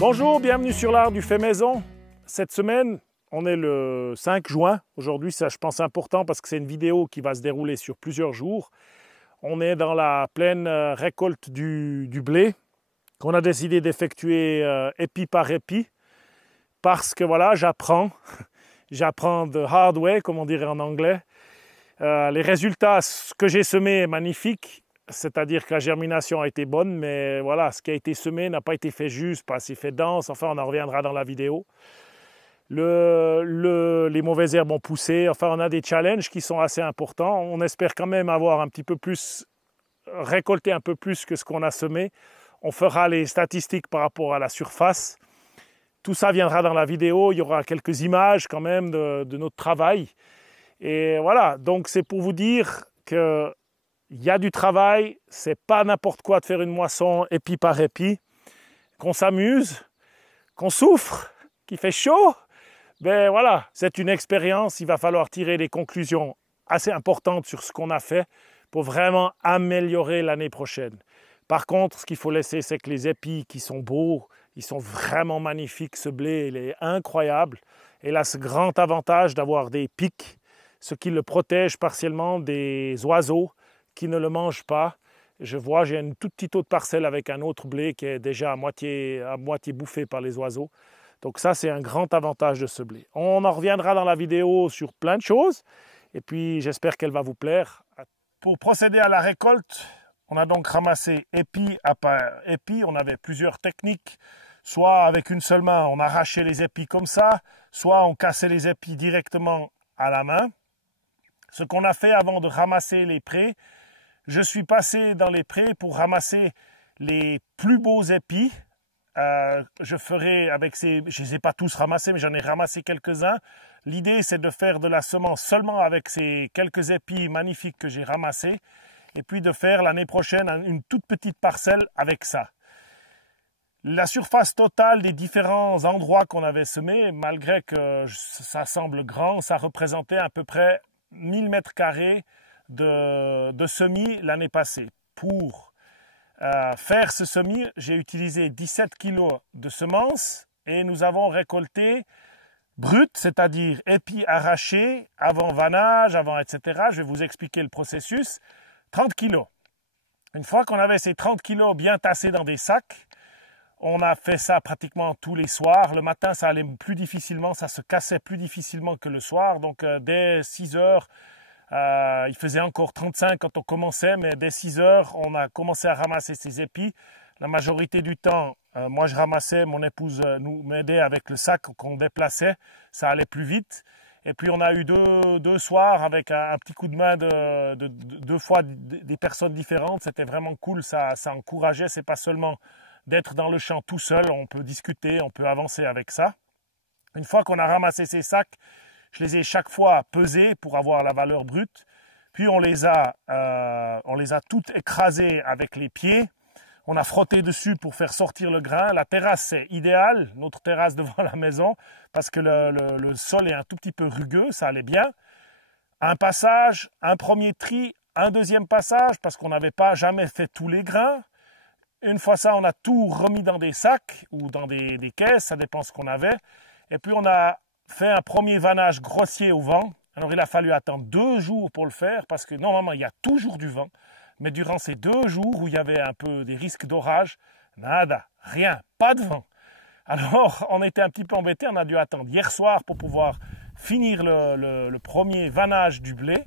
Bonjour, bienvenue sur l'art du fait maison. Cette semaine, on est le 5 juin. Aujourd'hui, ça je pense important parce que c'est une vidéo qui va se dérouler sur plusieurs jours. On est dans la pleine récolte du blé qu'on a décidé d'effectuer épi par épi parce que voilà, j'apprends the hard way, comme on dirait en anglais. Les résultats, ce que j'ai semé est magnifique. C'est-à-dire que la germination a été bonne, mais voilà, ce qui a été semé n'a pas été fait juste, pas assez fait dense. Enfin, on en reviendra dans la vidéo. Les mauvaises herbes ont poussé. Enfin, on a des challenges qui sont assez importants. On espère quand même avoir un petit peu plus, récolter un peu plus que ce qu'on a semé. On fera les statistiques par rapport à la surface. Tout ça viendra dans la vidéo. Il y aura quelques images quand même de notre travail. Et voilà, donc c'est pour vous dire que il y a du travail, c'est pas n'importe quoi de faire une moisson épi par épi, qu'on s'amuse, qu'on souffre, qu'il fait chaud. Ben voilà, c'est une expérience, il va falloir tirer des conclusions assez importantes sur ce qu'on a fait pour vraiment améliorer l'année prochaine. Par contre, ce qu'il faut laisser, c'est que les épis qui sont beaux, ils sont vraiment magnifiques, ce blé, il est incroyable. Et là, ce grand avantage d'avoir des pics, ce qui le protège partiellement des oiseaux, qui ne le mangent pas. Je vois, j'ai une toute petite autre parcelle avec un autre blé qui est déjà à moitié bouffé par les oiseaux. Donc ça, c'est un grand avantage de ce blé. On en reviendra dans la vidéo sur plein de choses. Et puis, j'espère qu'elle va vous plaire. Pour procéder à la récolte, on a donc ramassé épi à épi. On avait plusieurs techniques. Soit avec une seule main, on arrachait les épis comme ça. Soit on cassait les épis directement à la main. Ce qu'on a fait avant de ramasser les prés, je suis passé dans les prés pour ramasser les plus beaux épis. Je ferai avec ces... Je ne les ai pas tous ramassés, mais j'en ai ramassé quelques-uns. L'idée, c'est de faire de la semence seulement avec ces quelques épis magnifiques que j'ai ramassés. Et puis de faire l'année prochaine une toute petite parcelle avec ça. La surface totale des différents endroits qu'on avait semés, malgré que ça semble grand, ça représentait à peu près 1000 mètres carrés de semis l'année passée. Pour faire ce semis, j'ai utilisé 17 kg de semences et nous avons récolté brut, c'est-à-dire épis arrachés, avant vannage, avant etc. Je vais vous expliquer le processus. 30 kg. Une fois qu'on avait ces 30 kg bien tassés dans des sacs, on a fait ça pratiquement tous les soirs. Le matin, ça allait plus difficilement, ça se cassait plus difficilement que le soir. Donc, dès 6 heures, il faisait encore 35 quand on commençait, mais dès 6 heures, on a commencé à ramasser ces épis. La majorité du temps, moi je ramassais, mon épouse m'aidait avec le sac qu'on déplaçait, ça allait plus vite. Et puis on a eu deux soirs avec un petit coup de main deux fois des personnes différentes. C'était vraiment cool, ça encourageait, c'est pas seulement d'être dans le champ tout seul, on peut discuter, on peut avancer avec ça. Une fois qu'on a ramassé ces sacs, je les ai chaque fois pesés pour avoir la valeur brute. Puis on les a toutes écrasées avec les pieds. On a frotté dessus pour faire sortir le grain. La terrasse, c'est idéal, notre terrasse devant la maison, parce que le sol est un tout petit peu rugueux, ça allait bien. Un passage, un premier tri, un deuxième passage, parce qu'on n'avait pas jamais fait tous les grains. Une fois ça, on a tout remis dans des sacs ou dans des caisses, ça dépend ce qu'on avait. Et puis on a fait un premier vannage grossier au vent. Alors il a fallu attendre 2 jours pour le faire parce que normalement il y a toujours du vent. Mais durant ces 2 jours où il y avait un peu des risques d'orage, nada, rien, pas de vent. Alors on était un petit peu embêtés, on a dû attendre hier soir pour pouvoir finir le premier vannage du blé.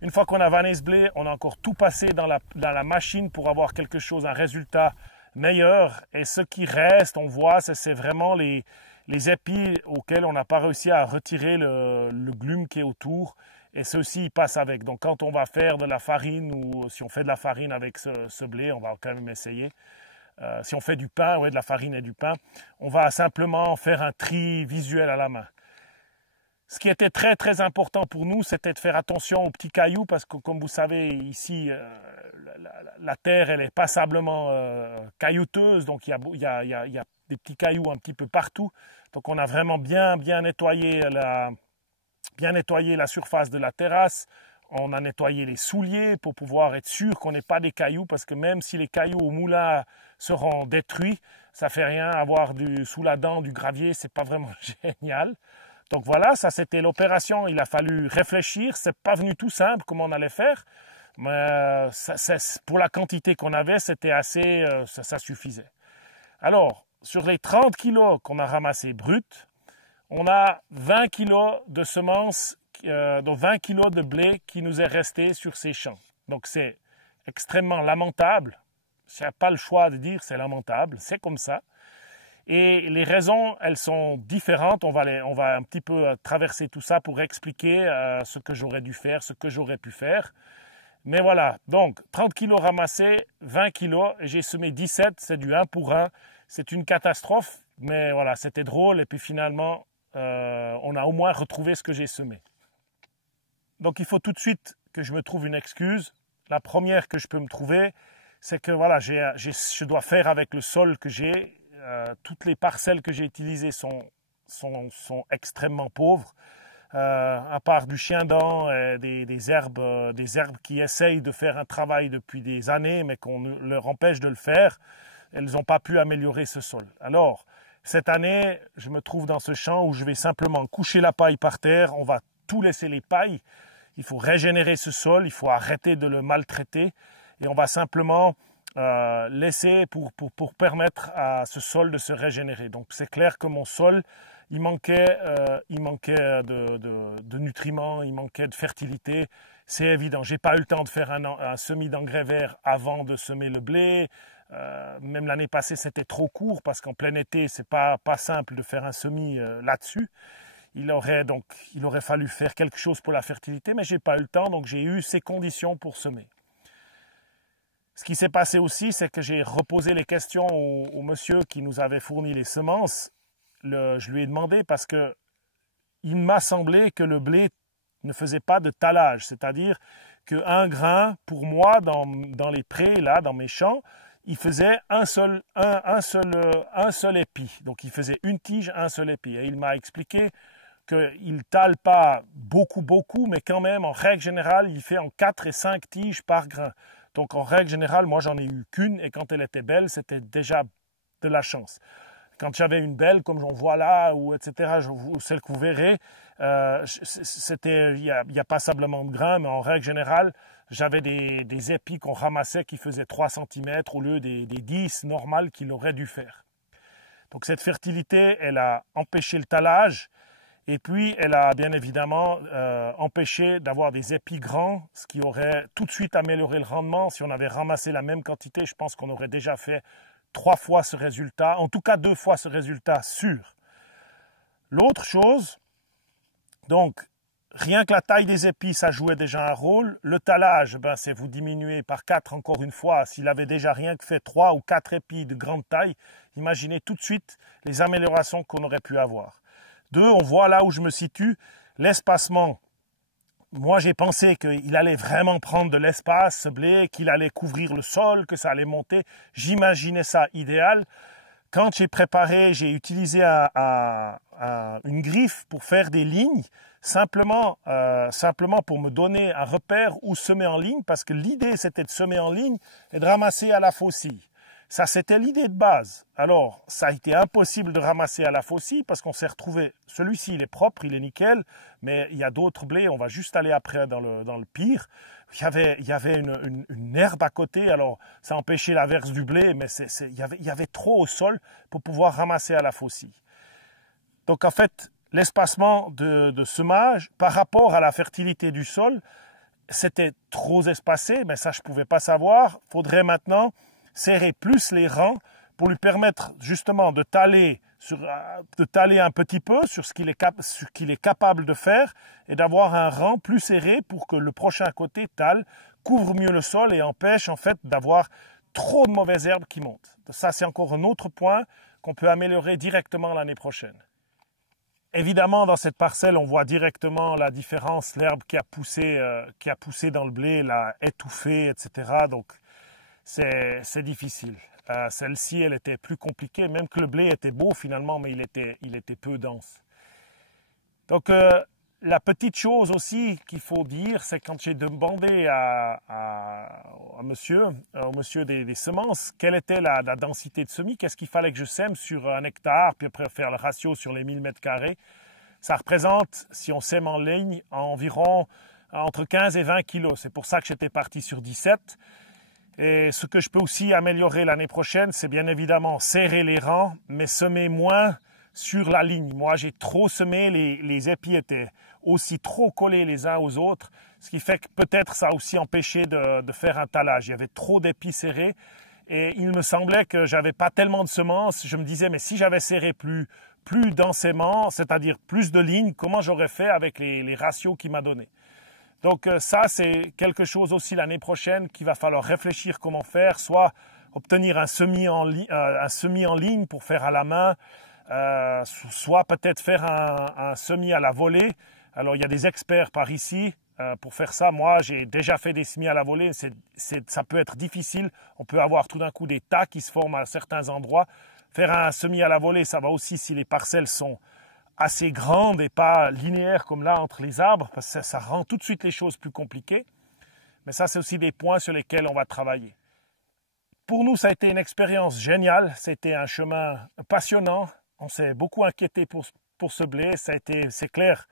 Une fois qu'on a vanné ce blé, on a encore tout passé dans la machine pour avoir quelque chose, un résultat meilleur. Et ce qui reste, on voit, c'est vraiment les épis auxquels on n'a pas réussi à retirer le glume qui est autour. Et ceux-ci, ils passent avec. Donc quand on va faire de la farine ou si on fait de la farine avec ce blé, on va quand même essayer. Si on fait du pain, ouais, de la farine et du pain, on va simplement faire un tri visuel à la main. Ce qui était très très important pour nous, c'était de faire attention aux petits cailloux parce que comme vous savez ici, la terre elle est passablement caillouteuse, donc il y a des petits cailloux un petit peu partout. Donc on a vraiment bien nettoyé la surface de la terrasse. On a nettoyé les souliers pour pouvoir être sûr qu'on n'ait pas des cailloux, parce que même si les cailloux au moulin seront détruits, ça fait rien, avoir sous la dent du gravier, c'est pas vraiment génial. Donc voilà, ça c'était l'opération. Il a fallu réfléchir, c'est pas venu tout simple comment on allait faire, mais pour la quantité qu'on avait, c'était assez, ça suffisait. Alors, sur les 30 kilos qu'on a ramassés bruts, on a 20 kilos de semences, donc 20 kilos de blé qui nous est resté sur ces champs. Donc c'est extrêmement lamentable. Il n'y a pas le choix de dire c'est lamentable, c'est comme ça. Et les raisons, elles sont différentes. On va un petit peu traverser tout ça pour expliquer ce que j'aurais dû faire, ce que j'aurais pu faire. Mais voilà, donc 30 kilos ramassés, 20 kilos, et j'ai semé 17, c'est du 1 pour 1. C'est une catastrophe, mais voilà, c'était drôle. Et puis finalement, on a au moins retrouvé ce que j'ai semé. Donc il faut tout de suite que je me trouve une excuse. La première que je peux me trouver, c'est que voilà, je dois faire avec le sol que j'ai. Toutes les parcelles que j'ai utilisées sont extrêmement pauvres. À part du chien-dent et des herbes qui essayent de faire un travail depuis des années, mais qu'on leur empêche de le faire, elles n'ont pas pu améliorer ce sol. Alors, cette année, je me trouve dans ce champ où je vais simplement coucher la paille par terre. On va tout laisser les pailles. Il faut régénérer ce sol, il faut arrêter de le maltraiter. Et on va simplement laisser pour permettre à ce sol de se régénérer. Donc c'est clair que mon sol, il manquait de nutriments, il manquait de fertilité. C'est évident. J'ai pas eu le temps de faire un semis d'engrais vert avant de semer le blé. Même l'année passée, c'était trop court parce qu'en plein été, c'est pas simple de faire un semis là-dessus. Il aurait fallu faire quelque chose pour la fertilité, mais j'ai pas eu le temps, donc j'ai eu ces conditions pour semer. Ce qui s'est passé aussi, c'est que j'ai reposé les questions au monsieur qui nous avait fourni les semences. Je lui ai demandé parce que il m'a semblé que le blé ne faisait pas de talage, c'est-à-dire qu'un grain, pour moi, dans les prés, là, dans mes champs, il faisait un seul épi. Donc il faisait une tige, un seul épi. Et il m'a expliqué qu'il ne tale pas beaucoup, mais quand même, en règle générale, il fait en 4 et 5 tiges par grain. Donc en règle générale, moi j'en ai eu qu'une, et quand elle était belle, c'était déjà de la chance. Quand j'avais une belle, comme j'en vois là, ou etc., ou celle que vous verrez, il y a passablement de grains, mais en règle générale, j'avais des épis qu'on ramassait qui faisaient 3 cm au lieu des 10 normales qu'il aurait dû faire. Donc cette fertilité, elle a empêché le talage, et puis elle a bien évidemment empêché d'avoir des épis grands, ce qui aurait tout de suite amélioré le rendement. Si on avait ramassé la même quantité, je pense qu'on aurait déjà fait 3 fois ce résultat, en tout cas 2 fois ce résultat sûr. L'autre chose, donc, rien que la taille des épis, ça jouait déjà un rôle. Le talage, c'est vous diminuer par 4 encore une fois. S'il avait déjà rien que fait 3 ou 4 épis de grande taille, imaginez tout de suite les améliorations qu'on aurait pu avoir. 2, on voit là où je me situe, l'espacement. Moi, j'ai pensé qu'il allait vraiment prendre de l'espace, ce blé, qu'il allait couvrir le sol, que ça allait monter. J'imaginais ça idéal. Quand j'ai préparé, j'ai utilisé une griffe pour faire des lignes, simplement pour me donner un repère où semer en ligne, parce que l'idée, c'était de semer en ligne et de ramasser à la faucille. Ça, c'était l'idée de base. Alors, ça a été impossible de ramasser à la faucille parce qu'on s'est retrouvé, celui-ci, il est propre, il est nickel, mais il y a d'autres blés, on va juste aller après dans le pire. Il y avait une herbe à côté, alors ça empêchait l'averse du blé, mais il y avait trop au sol pour pouvoir ramasser à la faucille. Donc, en fait, l'espacement de semage par rapport à la fertilité du sol, c'était trop espacé, mais ça, je ne pouvais pas savoir. Il faudrait maintenant serrer plus les rangs pour lui permettre justement de taler un petit peu sur ce qu'il est capable de faire et d'avoir un rang plus serré pour que le prochain côté tale, couvre mieux le sol et empêche en fait d'avoir trop de mauvaises herbes qui montent. Ça, c'est encore un autre point qu'on peut améliorer directement l'année prochaine. Évidemment, dans cette parcelle, on voit directement la différence, l'herbe qui a poussé dans le blé, l'a étouffé, etc. Donc, c'est difficile. Celle-ci, elle était plus compliquée, même que le blé était beau finalement, mais il était peu dense. Donc, La petite chose aussi qu'il faut dire, c'est quand j'ai demandé au monsieur des semences, quelle était la densité de semis, qu'est-ce qu'il fallait que je sème sur 1 hectare, puis après faire le ratio sur les 1000 mètres carrés. Ça représente, si on sème en ligne, environ entre 15 et 20 kilos. C'est pour ça que j'étais parti sur 17. Et ce que je peux aussi améliorer l'année prochaine, c'est bien évidemment serrer les rangs, mais semer moins sur la ligne. Moi, j'ai trop semé, les épis étaient aussi trop collés les uns aux autres, ce qui fait que peut-être ça a aussi empêché de faire un talage. Il y avait trop d'épis serrés et il me semblait que j'avais pas tellement de semences. Je me disais, mais si j'avais serré plus densément, c'est-à-dire plus de lignes, comment j'aurais fait avec les ratios qu'il m'a donnés? Donc ça, c'est quelque chose aussi l'année prochaine qu'il va falloir réfléchir comment faire, soit obtenir un semis en ligne pour faire à la main, soit peut-être faire un semis à la volée. Alors il y a des experts par ici pour faire ça. Moi, j'ai déjà fait des semis à la volée. Ça peut être difficile. On peut avoir tout d'un coup des tas qui se forment à certains endroits. Faire un semis à la volée, ça va aussi si les parcelles sont assez grandes et pas linéaires comme là entre les arbres, parce que ça rend tout de suite les choses plus compliquées. Mais ça, c'est aussi des points sur lesquels on va travailler. Pour nous, ça a été une expérience géniale. C'était un chemin passionnant. On s'est beaucoup inquiété pour ce blé. C'est clair,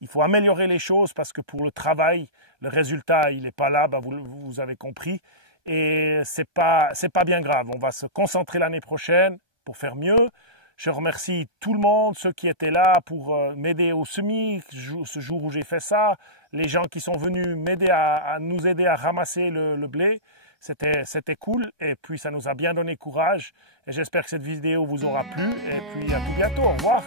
il faut améliorer les choses parce que pour le travail, le résultat, il n'est pas là, vous avez compris. Et c'est pas bien grave. On va se concentrer l'année prochaine pour faire mieux. Je remercie tout le monde, ceux qui étaient là pour m'aider au semis, ce jour où j'ai fait ça, les gens qui sont venus m'aider à nous aider à ramasser le blé. C'était cool et puis ça nous a bien donné courage. Et j'espère que cette vidéo vous aura plu et puis à tout bientôt. Au revoir.